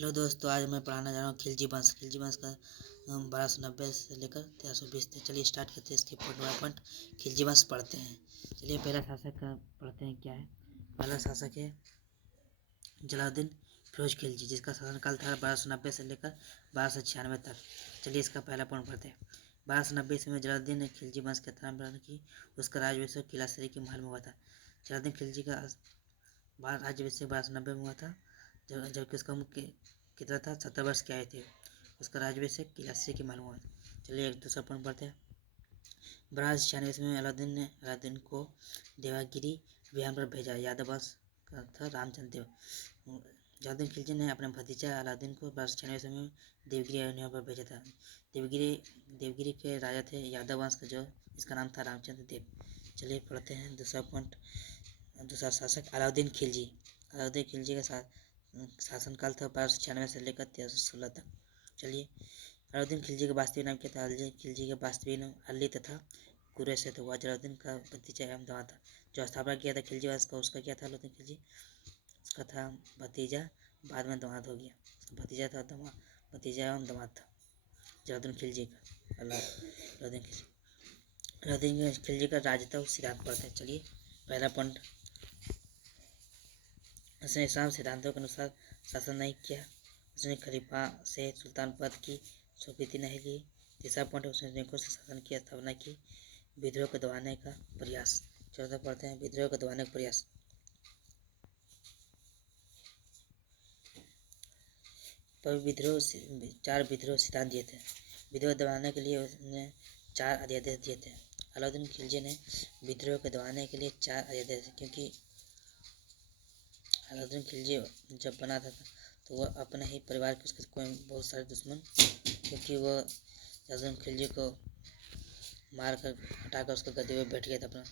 Hello दोस्तों, आज मैं पढ़ाना जा रहा हूँ खिलजी वंश का 1290 से लेकर 1320 तक। चलिए स्टार्ट करते हैं इसके पॉइंट बाय पॉइंट। खिलजी वंश पढ़ते हैं। चलिए पहला शासक का पढ़ते हैं क्या है। पहला शासक है जलालुद्दीन फिरोज खिलजी, जिसका शासनकाल था 1290 से लेकर 1296 तक। चलिए इसका पहला पॉइंट पढ़ते हैं। 1290 ईस्वी में जलालुद्दीन ने खिलजी वंश की स्थापना की। उसका राज्याभिषेक किला सरी के महल में हुआ था। जलालुद्दीन खिलजी का राज्याभिषेक 1290 में हुआ था, जबकि उसका मुख्य कितना था 70 वर्ष के आए थे। उसका राज्याभिषेक किला सरी के महल में हुआ था। चलिए एक दूसरा पॉइंट पढ़ते हैं। 1296 में अलाउद्दीन को देवगिरी अभियान पर भेजा। यादव वंश का था रामचंद्र देव। जलालुद्दीन खिलजी ने अपने भतीजा अलाउद्दीन को 1296 में देवगिरी अभियान पर भेजा था। देवगिरी के राजा थे यादव वंश का, जो इसका नाम था रामचंद्र देव। चलिए पढ़ते हैं दूसरा पॉइंट। दूसरा शासक अलाउद्दीन खिलजी। अलाउद्दीन खिलजी का शासनकाल था 1296 से लेकर 1316 तक। चलिए अलाउद्दीन खिलजी का वास्तविक नाम क्या था। अलाउद्दीन खिलजी का वास्तविक नाम अली तथा कुरैश से था। वह जलालुद्दीन का भतीजा एवं दामाद था। जो स्थापना किया था खिलजी वंश का, उसका क्या था अलाउद्दीन खिलजी, उसका था भतीजा, बाद में दामाद हो गया। उसका भतीजा था भतीजा एवं दामाद था जलालुद्दीन खिलजी का। अलाउद्दीन खिलजी का राजतत्व सिद्धांत पढ़ते हैं। चलिए पहला पॉइंट, उसने इस्लाम सिद्धांतों के अनुसार शासन नहीं किया। उसने खलीफा से सुल्तान पद की स्वीकृति नहीं ली। तीसरा पॉइंट, उसने सैनिकों से शासन की स्थापना की। विद्रोह को दबाने का प्रयास। चौथा पढ़ते हैं, विद्रोह को दबाने का प्रयास। चार विद्रोह सिद्धांत दिए थे। विद्रोह दबाने के लिए उसने 4 अध्यादेश दिए थे। अलाउद्दीन खिलजी ने विद्रोह को दबाने के लिए 4 अध्यादेश, क्योंकि अलाउद्दीन खिलजी जब बना था तो वह अपने ही परिवार के उसके कोई बहुत सारे दुश्मन, क्योंकि वह अलाउद्दीन खिलजी को मार कर हटाकर उसके गद्दे पे बैठ गया था अपना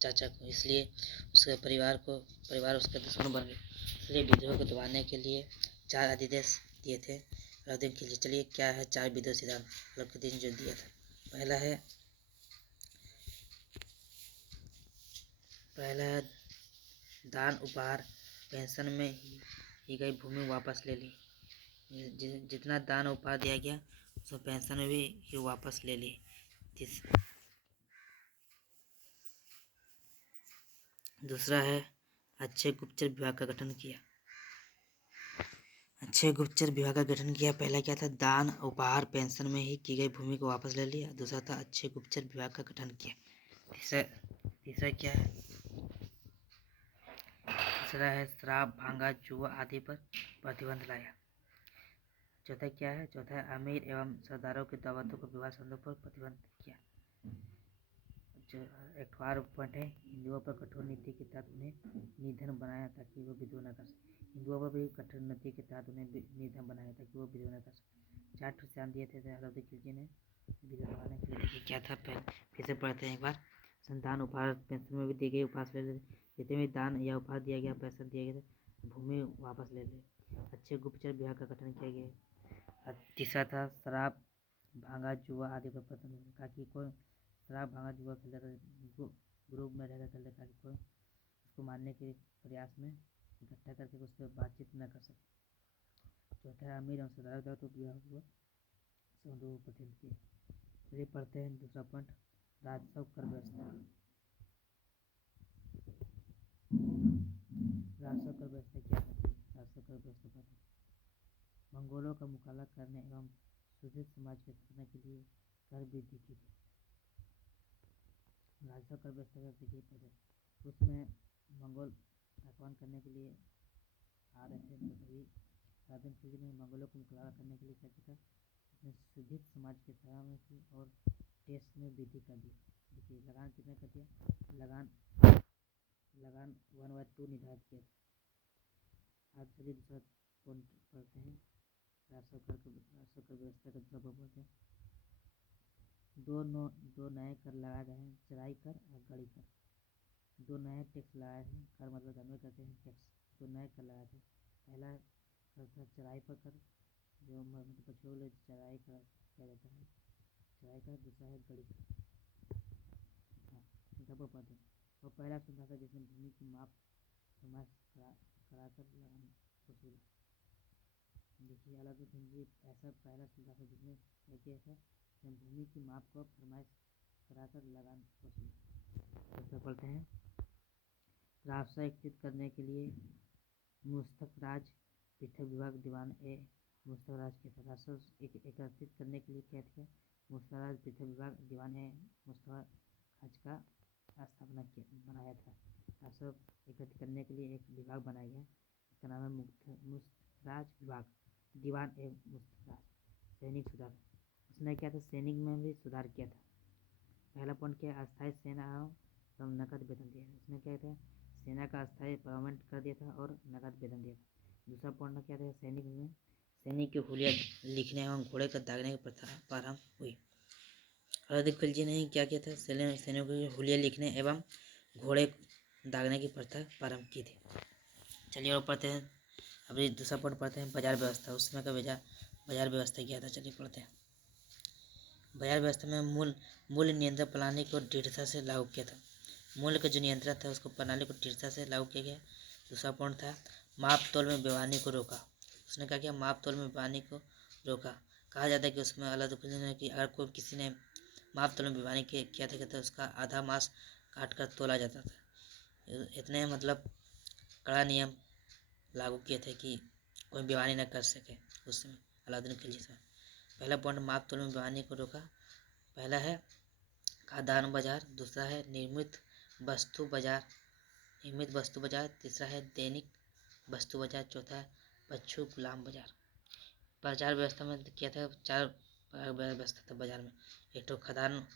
चाचा को, इसलिए उसके परिवार उसका दुश्मन बन गया। इसलिए विद्रोह को दबाने के लिए 4 अध्यादेश दिए थे अलाउद्दीन खिलजी। चलिए क्या है 4 विद्रोह सिद्धांत अलाउद्दीन जो दिया था। पहला है दान उपहार पेंशन में ही गई भूमि वापस ले ली। जितना दान उपहार दिया गया उसमें पेंशन में भी ही वापस ले ली। दूसरा है अच्छे गुप्तचर विभाग का गठन किया। अच्छे गुप्तचर विभाग का गठन किया। पहला क्या था, दान उपहार पेंशन में ही की गई भूमि को वापस ले लिया। दूसरा था अच्छे गुप्तचर विभाग का गठन किया। तीसरा क्या है, तीसरा है शराब भांगा जुआ आदि पर प्रतिबंध लाया। चौथा क्या है, चौथा है अमीर एवं सरदारों के दावतों को विवाह संबंधों पर प्रतिबंध किया। जो 18 पॉइंट है, हिंदुओं पर कठोर नीति के तहत उन्हें निर्धन बनाया ताकि वो विद्रोह न कर सके। हिंदुओं पर भी कठोर नीति के तहत उन्हें निर्धन बनाया ताकि वो विद्रोह न कर सके। 4 सिद्धांत दिए थे अलाउद्दीन खिलजी ने विद्रोह दबाने के लिए। क्या था, फिर से पढ़ते हैं एक बार। संतान उपहार पेंशन में भी दी गई, उपहार ले ले। जितने भी दान या उपहार दिया गया, पैसा दिया गया था, भूमि वापस ले ले। अच्छे गुप्तचर विभाग का गठन किया गया। तीसरा था शराब भांगा जुआ आदि पर प्रतिबंध, ताकि कोई शराब भांगा जुआ खेलता ग्रुप में रहकर खेलता, ताकि कोई उसको मारने के प्रयास में इकट्ठा करके उस पर बातचीत न कर सके। चौथा है अमीर एवं सरदार का तो विवाह हुआ संबंधों पर प्रतिबंध किया। चलिए पढ़ते हैं दूसरा पॉइंट, राजस्व कर व्यवस्था। राजस्व कर व्यवस्था क्या है। राजस्व कर व्यवस्था पर मंगोलों का मुकाबला करने एवं सुदृढ़ समाज की स्थापना के लिए कर वृद्धि की थी। राजस्व कर व्यवस्था का देखिए पहले, उसमें मंगोल आक्रमण करने के लिए आ रहे थे, तो तभी अलाउद्दीन खिलजी ने मंगोलों को मुकाबला करने के लिए क्या किया था, अपने सुदृढ़ समाज की स्थापना की और टैक्स में वृद्धि कर दी। देखिए लगान कितना कर दिया, लगान 1/2 निर्धारित किया था। आप चलिए दूसरा पॉइंट पढ़ते हैं, राजस्व कर व्यवस्था का दूसरा पॉइंट पढ़ते हैं। दो नए कर लगाए गए हैं, चराई कर और गड़ी कर। 2 नए टैक्स लगाए हैं। कर मतलब जानवर करते हैं टैक्स। 2 नए कर लगाए थे। पहला कर था चराई पर कर, जो पशुओं के लिए चराई कर किया जाता है, चराई कर। दूसरा है गड़ी कर। पर पढ़ते हैं। और पहला सुधार था जिसमें भूमि की माप कराकर लगान वसूला। देखिए ये अलाउद्दीन खिलजी ऐसा पहला सुल्तान था जिसने क्या किया था, भूमि की माप को फरमाइश कराकर लगान वसूली। तो पढ़ते हैं, राजस्व एकत्रित करने के लिए मुस्तक राज पृथक विभाग दीवान ए मुस्तक राज किया था। राजस्व एकत्रित करने के लिए क्या किया, मुस्तक राज पृथक विभाग दीवान ए मुस्तक राज का स्थापना बनाया था। राजस्व एकत्रित करने के लिए एक विभाग बनाया गया, इसका नाम है मुस्तराज विभाग दीवान ए मुस्तराज। सैनिक सुधार, उसने क्या था, सैनिक में भी सुधार किया था। पहला पॉइंट क्या, अस्थायी सेना एवं नकद वेतन दिया। उसने क्या था, सेना का अस्थायी परमानेंट कर दिया था और नकद वेतन दिया था। दूसरा पॉइंट क्या था, सैनिक की हुलिया लिखने एवं घोड़े का दागने की प्रथा प्रारंभ हुई। अलाउद्दीन खिलजी ने क्या किया था, सैनिकों की हुलिया लिखने एवं घोड़े दागने की प्रथा प्रारंभ की थी। चलिए और पढ़ते हैं, अभी दूसरा पॉइंट पढ़ते हैं, बाजार व्यवस्था। उस समय का बाजार व्यवस्था किया था। चलिए पढ़ते हैं, बाजार व्यवस्था में मूल्य नियंत्रण प्रणाली को दृढ़ता से लागू किया था। मूल्य का जो नियंत्रण था उसको प्रणाली को दृढ़ता से लागू किया गया। दूसरा पॉइंट था, माप तोल में बेईमानी को रोका। उसने क्या किया, माप तोल में बेईमानी को रोका। कहा जाता है कि उसमें अलाउद्दीन खिलजी ने कि अगर कोई किसी ने माप तोल में बेईमानी किया था तो उसका आधा मांस काट कर तोला जाता था। इतने मतलब कड़ा नियम लागू किए थे कि कोई बेईमानी न कर सके उस समय अलाउद्दीन खिलजी से। पहला पॉइंट, माप तोल में बेईमानी को रोका। पहला है खाद्यान्न बाजार, दूसरा है निर्मित वस्तु बाजार, तीसरा है दैनिक वस्तु बाजार, चौथा है पशु गुलाम बाजार। बाजार व्यवस्था में किया था, 4 व्यवस्था था बाजार में। एक तो खाद्यान्न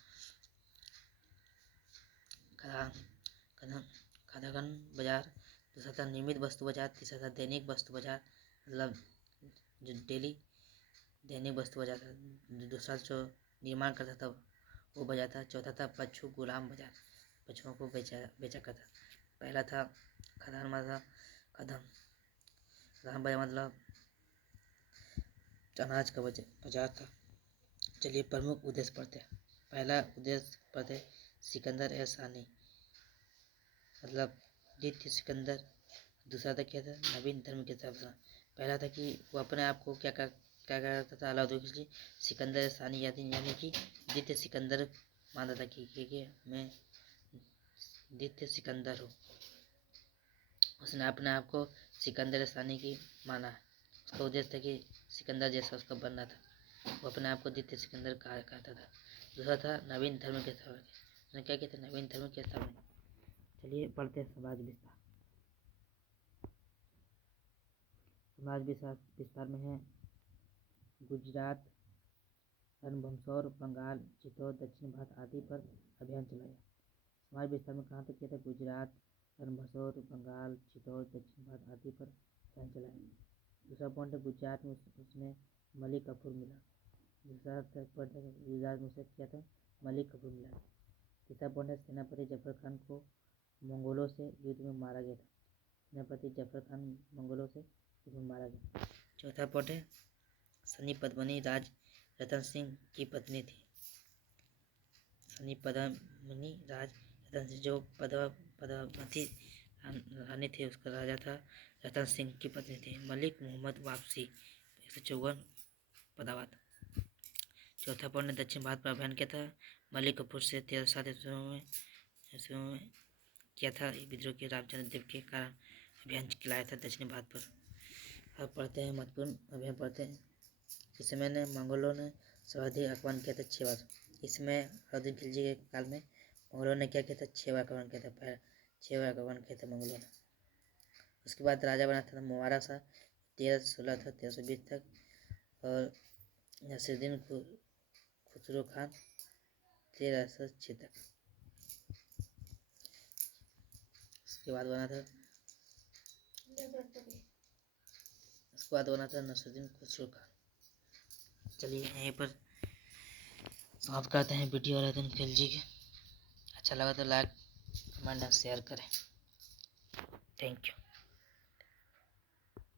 बाजार, दूसरा था नियमित वस्तु बाजार, तीसरा था दैनिक वस्तु बाजार, मतलब जो डेली दैनिक वस्तु बाजार था। दूसरा जो निर्माण करता था वो बाजार था। चौथा था पशु गुलाम बाजार, पशुओं को बेचा करता। पहला था खाद्यान्न बाजार मतलब अनाज का बाजार था। चलिए प्रमुख उद्देश्य पढ़ते हैं। पहला उद्देश्य पढ़ते हैं, सिकंदर ए सानी मतलब द्वितीय सिकंदर। दूसरा था क्या था, नवीन धर्म के स्थापना। पहला था कि वो अपने आप को क्या करता था, अलाउद्दीन खिलजी सिकंदर सानी यानी कि द्वितीय सिकंदर मानता था कि मैं द्वितीय सिकंदर हूँ। उसने अपने आप को सिकंदर सानी की माना है। उसका उद्देश्य था कि सिकंदर जैसा उसका बनना था। वो अपने आप को द्वितीय सिकंदर कहा करता था। दूसरा था नवीन धर्म के स्थापना। उसने क्या किया था, नवीन धर्म के स्थापना। चलिए पढ़ते हैं समाज विस्तार। समाज विस्तार में है, गुजरात, रणभंसौर, बंगाल, चित्तौड़, दक्षिण भारत आदि पर अभियान चलाया। समाज विस्तार में कहाँ तक किया था, गुजरात, रणभंसौर, बंगाल, चित्तौड़, दक्षिण भारत आदि पर अभियान चलाया। दूसरा पॉइंट है, गुजरात में उसने मलिक कफूर मिला। दूसरा पॉइंट है, गुजरात में उसे किया था मलिक कफूर मिला। तीसरा पॉइंट है, सेनापति जफर खान को मंगोलों से युद्ध में मारा गया था। सेनापति जफर खान मंगोलों से युद्ध में मारा गया। चौथा पॉइंट है, सनी पद्मिनी राज रतन सिंह की पत्नी थी। सनी पद्मिनी राज रतन सिंह जो पद्मावती रानी थी, उसका राजा था रतन सिंह की पत्नी थी। मलिक मोहम्मद वापसी 154 पदावत। चौथा पॉइंट ने दक्षिण भारत पर अभियान किया था। मलिक कफूर से 1307 ईस्वी में किया था विद्रोह के रामचंद्र देव के कारण अभियान चलाया था दक्षिण भारत पर। अब पढ़ते हैं महत्वपूर्ण अभियान पढ़ते हैं। इस समय ने मंगोलों ने सर्वाधिक आक्रमण किया था 6 बार। इसमें अलाउद्दीन खिलजी के काल में मंगोलों ने क्या किया था, 6 बार आक्रमण किया था। 6 बार आक्रमण किया था मंगोलों ने। उसके बाद राजा बना था मुबारा शाह, 1316 था 1320 तक, और नसीरुद्दीन खुसरो खान 1306 तक। उसके बाद बना था नसीरुद्दीन खुसरो खान। चलिए यहीं पर समाप्त करते हैं वीडियो अलाउद्दीन खिलजी की। अच्छा लगा तो लाइक कमेंट और शेयर करें। Thank you.